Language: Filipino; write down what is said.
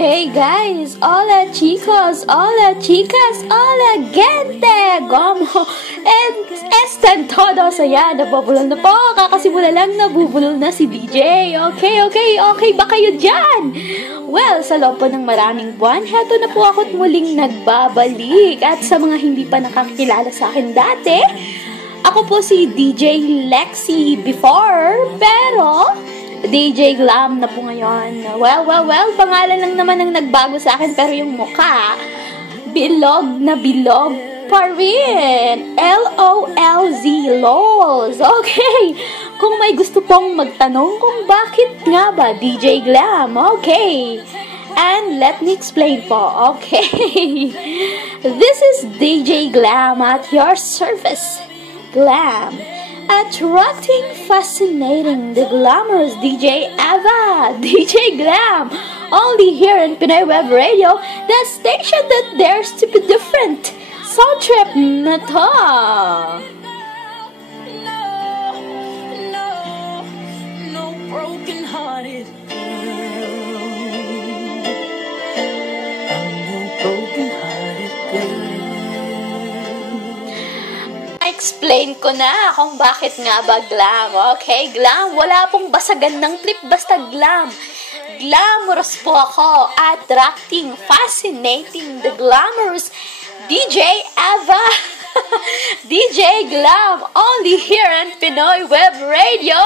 Okay guys, hola chicos, hola chicas, hola gente, como están todos? Ayan, nabubulol na po, kakasimula lang nabubulol na si DJ. Okay ba kayo dyan? Well, sa loob po ng maraming buwan, heto na po ako't muling nagbabalik. At sa mga hindi pa nakakilala sa akin dati, ako po si DJ Lexi before, pero DJ Glam na po ngayon. Well, pangalan lang naman ang nagbago sa akin, pero yung mukha, bilog na bilog pa rin. LOLZ, LOLs. Okay, kung may gusto pong magtanong kung bakit nga ba DJ Glam, okay. And let me explain po, okay. This is DJ Glam at your service. Glam. Attracting, fascinating, the glamorous DJ Eva, DJ Glam, only here in Pinoy Web Radio, the station that dares to be different. Sound trip na to! No broken-hearted girl. I'm no broken-hearted girl. Explain ko na kung bakit nga ba glam. Okay, glam. Wala pong basagan ng trip, basta glam. Glamorous po ako. Attracting, fascinating, the glamorous DJ Eva. DJ Glam. Only here on Pinoy Web Radio.